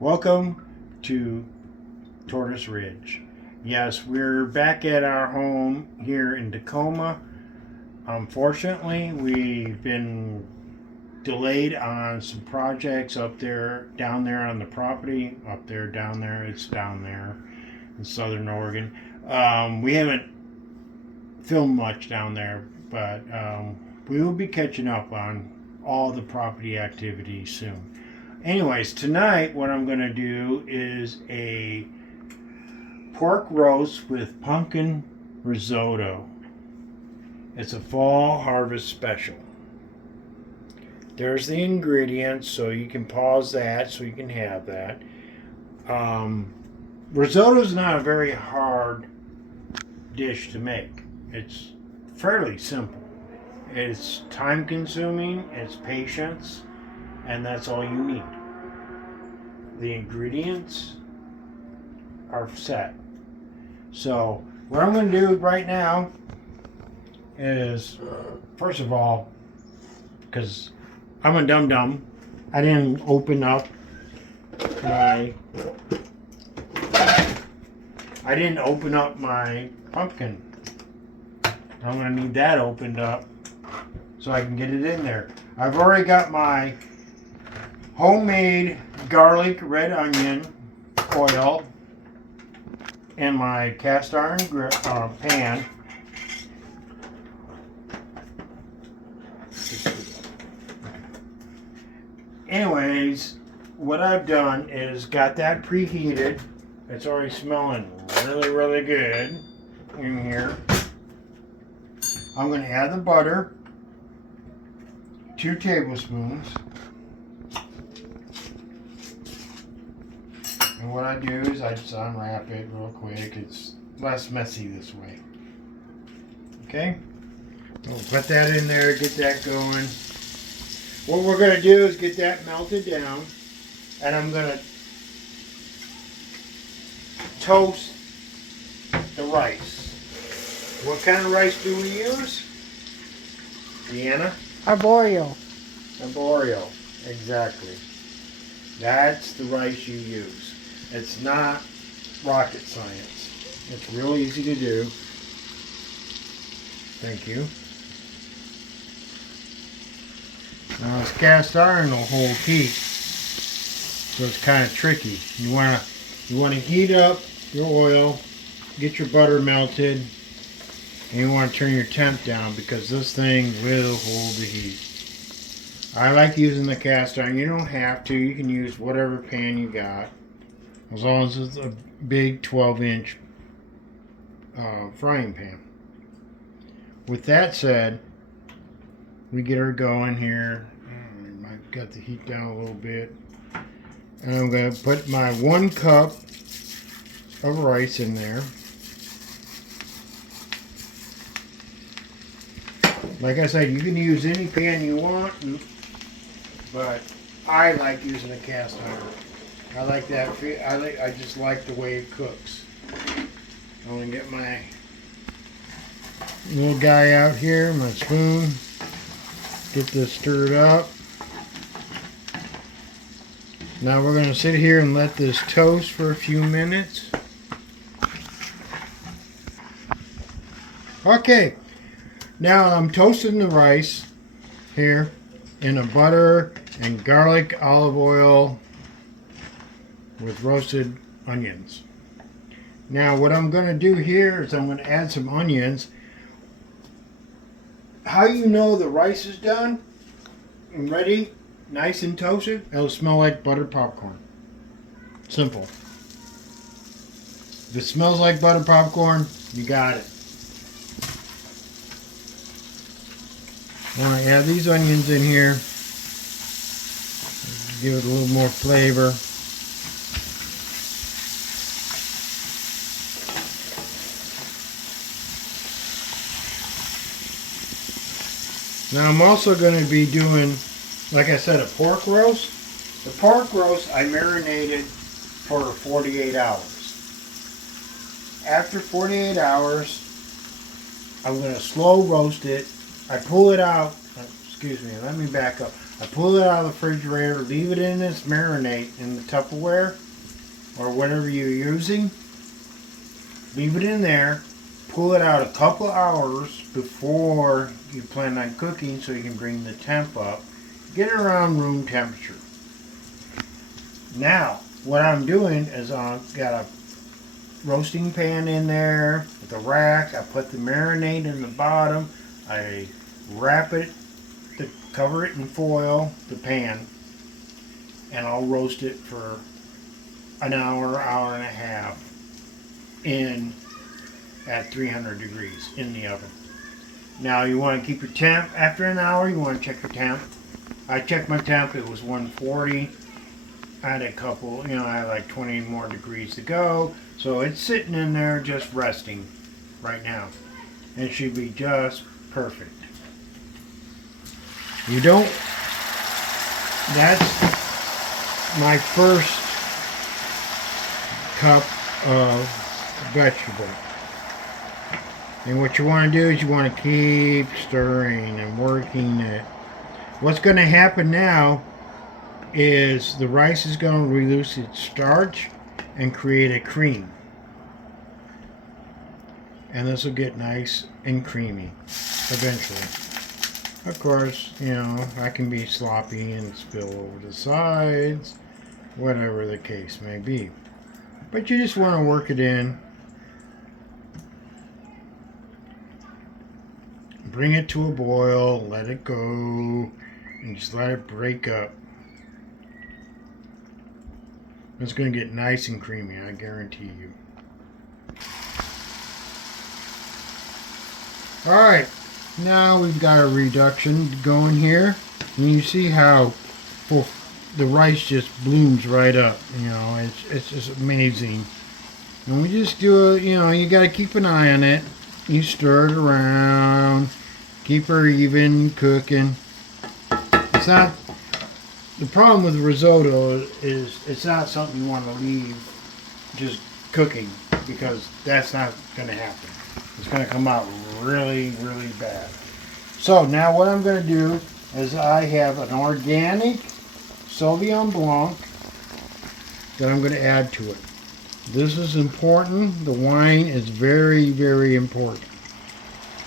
Welcome to Tortoise Ridge. Yes, we're back at our home here in Tacoma. Unfortunately, we've been delayed on some projects up there, down there on the property. Up there, down there, it's down there in southern Oregon. We haven't filmed much down there, but we will be catching up on all the property activities soon. Anyways, tonight what I'm going to do is a pork roast with pumpkin risotto. It's a fall harvest special. There's the ingredients, so you can pause that so you can have that. Risotto is not a very hard dish to make. It's fairly simple. It's time consuming, it's patience, and that's all you need. The ingredients are set. So what I'm going to do right now is, first of all, because I'm a dum-dum, I didn't open up my pumpkin. I'm going to need that opened up so I can get it in there. I've already got my homemade garlic red onion oil in my cast iron pan. Anyways, what I've done is got that preheated. It's already smelling really, really good in here. I'm going to add the butter, 2 tablespoons. And what I do is I just unwrap it real quick. It's less messy this way. Okay? We'll put that in there, get that going. What we're going to do is get that melted down. And I'm going to toast the rice. What kind of rice do we use? Deanna? Arboreal. Arboreal. Exactly. That's the rice you use. It's not rocket science. It's real easy to do. Thank you. Now this cast iron will hold heat, so it's kind of tricky. You want to heat up your oil, get your butter melted, and you want to turn your temp down because this thing will hold the heat. I like using the cast iron. You don't have to. You can use whatever pan you got, as long as it's a big 12-inch frying pan. With that said, we get her going here. I've got the heat down a little bit. And I'm going to put my 1 cup of rice in there. Like I said, you can use any pan you want, but I like using a cast iron. I like that. I just like the way it cooks. I'm gonna get my little guy out here, my spoon. Get this stirred up. Now we're gonna sit here and let this toast for a few minutes. Okay. Now I'm toasting the rice here in a butter and garlic olive oil with roasted onions. Now what I'm going to do here is I'm going to add some onions. How you know the rice is done and ready, nice and toasted, it'll smell like buttered popcorn. Simple. If it smells like buttered popcorn, you got it. I want to add these onions in here, give it a little more flavor. Now I'm also going to be doing, like I said, a pork roast. The pork roast I marinated for 48 hours. After 48 hours, I'm going to slow roast it. I pull it out, excuse me, let me back up. I pull it out of the refrigerator, leave it in this marinade in the Tupperware or whatever you're using. Leave it in there. Pull it out a couple hours before you plan on cooking so you can bring the temp up. Get it around room temperature. Now, what I'm doing is I've got a roasting pan in there with a rack. I put the marinade in the bottom. I wrap it, cover it in foil, the pan, and I'll roast it for an hour, hour and a half at 300 degrees in the oven. Now you want to keep your temp. After an hour, you want to check your temp. I checked my temp. It was 140. I had a couple, I had like 20 more degrees to go. So it's sitting in there just resting right now. And it should be just perfect. You don't, that's my first cup of vegetable. And what you want to do is you want to keep stirring and working it. What's going to happen now is the rice is going to release its starch and create a cream. And this will get nice and creamy eventually. Of course, I can be sloppy and spill over the sides, whatever the case may be. But you just want to work it in. Bring it to a boil, let it go, and just let it break up. It's going to get nice and creamy, I guarantee you. Alright, now we've got a reduction going here. And you see how the rice just blooms right up. It's just amazing. And we just do it, you got to keep an eye on it. You stir it around. Keep her even cooking. It's not, the problem with risotto is it's not something you want to leave just cooking, because that's not going to happen. It's going to come out really, really bad. So now what I'm going to do is I have an organic Sauvignon Blanc that I'm going to add to it. This is important. The wine is very, very important.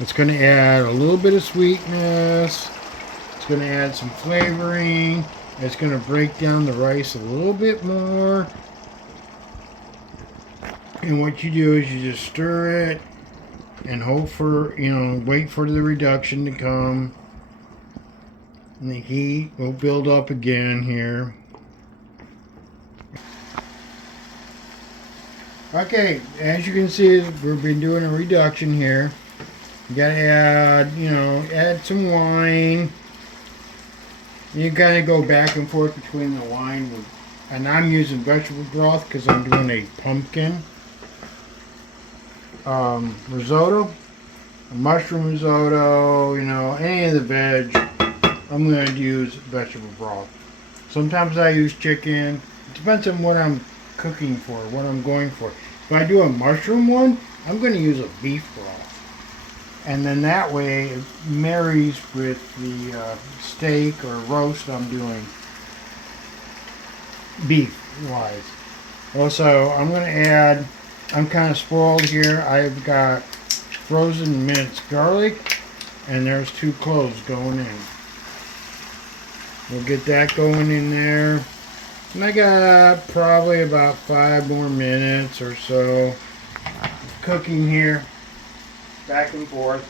It's going to add a little bit of sweetness. It's going to add some flavoring. It's going to break down the rice a little bit more. And what you do is you just stir it and hope for, wait for the reduction to come. And the heat will build up again here. Okay, as you can see, we've been doing a reduction here. You gotta add some wine. You kind of go back and forth between the wine and I'm using vegetable broth because I'm doing a pumpkin risotto, a mushroom risotto, any of the veg. I'm going to use vegetable broth. Sometimes I use chicken. It depends on what I'm cooking for, what I'm going for. If I do a mushroom one, I'm going to use a beef broth. And then that way it marries with the steak or roast I'm doing beef-wise. Also, I'm going to add, I'm kind of spoiled here. I've got frozen minced garlic, and there's 2 cloves going in. We'll get that going in there. And I got probably about 5 more minutes or so cooking here, back and forth.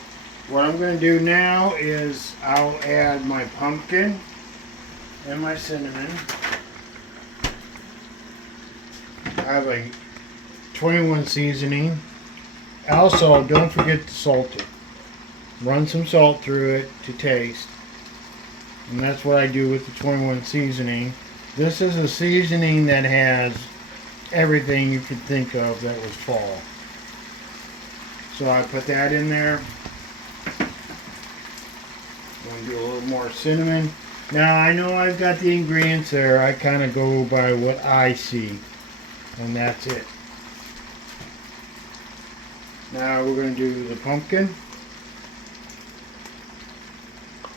What I'm going to do now is I'll add my pumpkin and my cinnamon. I have a 21 seasoning. Also, don't forget to salt it. Run some salt through it to taste. And that's what I do with the 21 seasoning. This is a seasoning that has everything you could think of that was fall. So I put that in there. I'm going to do a little more cinnamon. Now I know I've got the ingredients there. I kind of go by what I see. And that's it. Now we're going to do the pumpkin.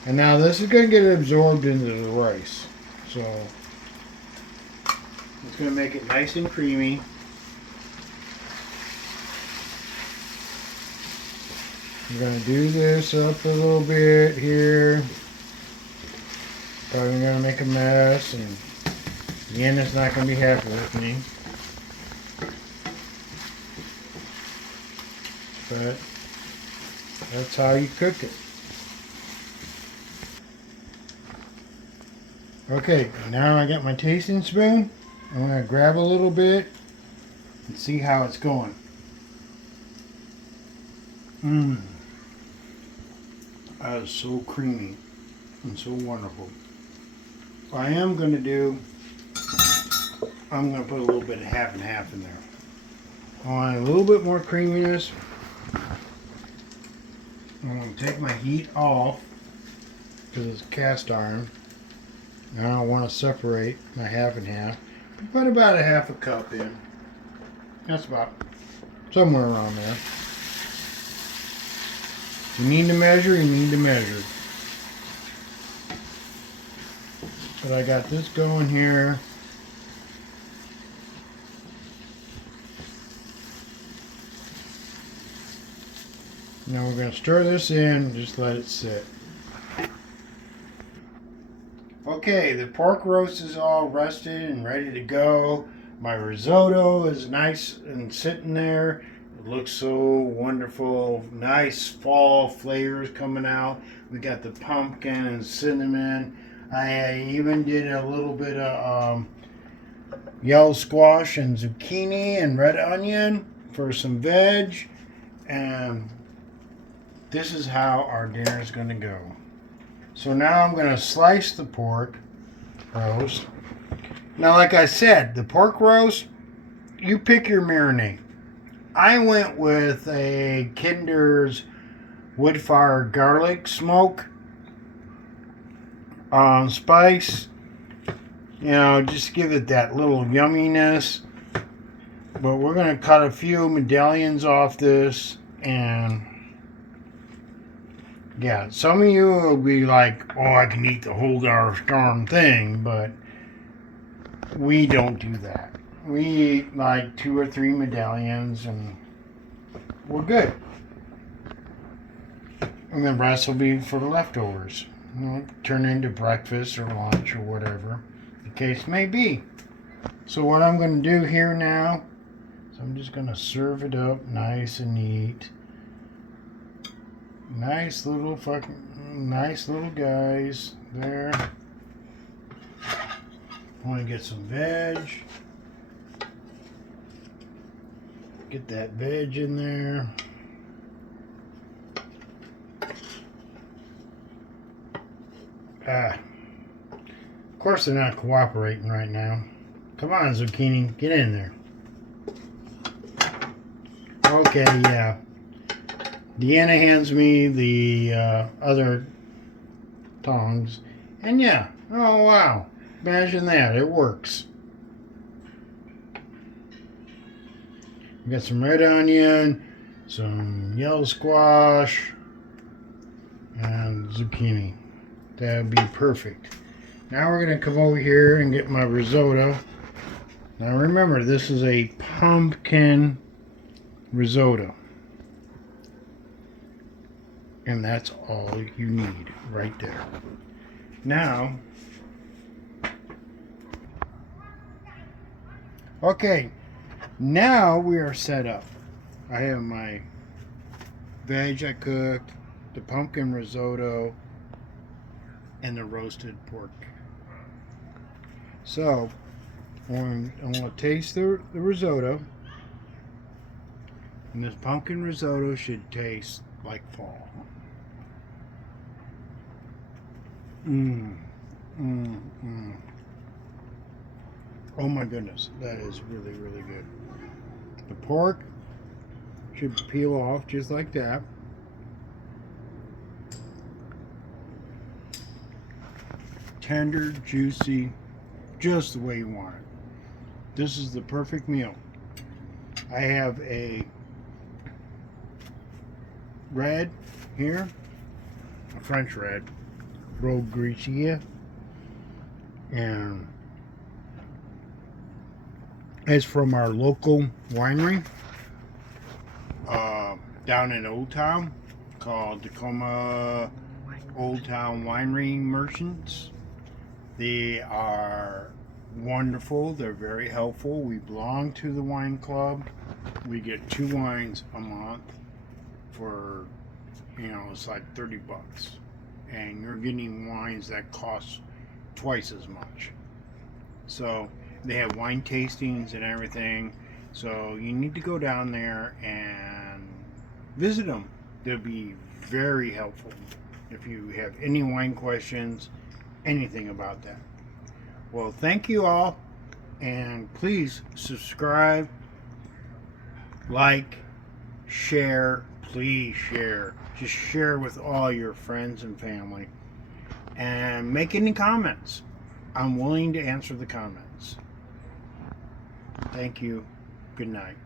And now this is going to get absorbed into the rice. So it's going to make it nice and creamy. I'm going to do this up a little bit here. Probably going to make a mess, and Deanna's not going to be happy with me. But that's how you cook it. Okay, now I got my tasting spoon. I'm going to grab a little bit and see how it's going. That is so creamy and so wonderful. What I am going to do, I'm going to put a little bit of half and half in there. I want a little bit more creaminess. I'm going to take my heat off because it's cast iron. I don't want to separate my half and half. Put about a half a cup in. That's about somewhere around there. If you need to measure, you need to measure. But I got this going here. Now we're going to stir this in and just let it sit. Okay, the pork roast is all rested and ready to go. My risotto is nice and sitting there. It looks so wonderful. Nice fall flavors coming out. We got the pumpkin and cinnamon. I even did a little bit of yellow squash and zucchini and red onion for some veg. And this is how our dinner is going to go. So now I'm going to slice the pork roast. Now, like I said, the pork roast, you pick your marinade. I went with a Kinder's wood fire garlic smoke spice. You know, just give it that little yumminess. But we're going to cut a few medallions off this, and yeah, some of you will be like, oh, I can eat the whole darn thing, but we don't do that. We eat like 2 or 3 medallions, and we're good. And the rest will be for the leftovers. You know, turn into breakfast or lunch or whatever the case may be. So what I'm going to do here now is I'm just going to serve it up nice and neat. Nice little guys there. I want to get some veg. Get that veg in there. Of course they're not cooperating right now. Come on, zucchini, get in there. Okay, yeah. Deanna hands me the other tongs, and yeah, oh wow, imagine that, it works. We got some red onion, some yellow squash, and zucchini. That would be perfect. Now we're going to come over here and get my risotto. Now remember, this is a pumpkin risotto. And that's all you need right there. Now, okay, now we are set up. I have my veg I cooked, the pumpkin risotto, and the roasted pork. So, I'm going to taste the risotto. And this pumpkin risotto should taste like fall. Oh my goodness, that is really, really good. The pork should peel off just like that. Tender, juicy, just the way you want it. This is the perfect meal. I have a red here, a French red, Road Grecia. And it's from our local winery down in Old Town called Tacoma Old Town Winery Merchants. They are wonderful. They're very helpful. We belong to the wine club. We get 2 wines a month for, it's like $30. And you're getting wines that cost twice as much. So they have wine tastings and everything. So you need to go down there and visit them. They'll be very helpful if you have any wine questions, anything about that. Well, thank you all, and please subscribe, like, share. Please share. Just share with all your friends and family, and make any comments. I'm willing to answer the comments. Thank you. Good night.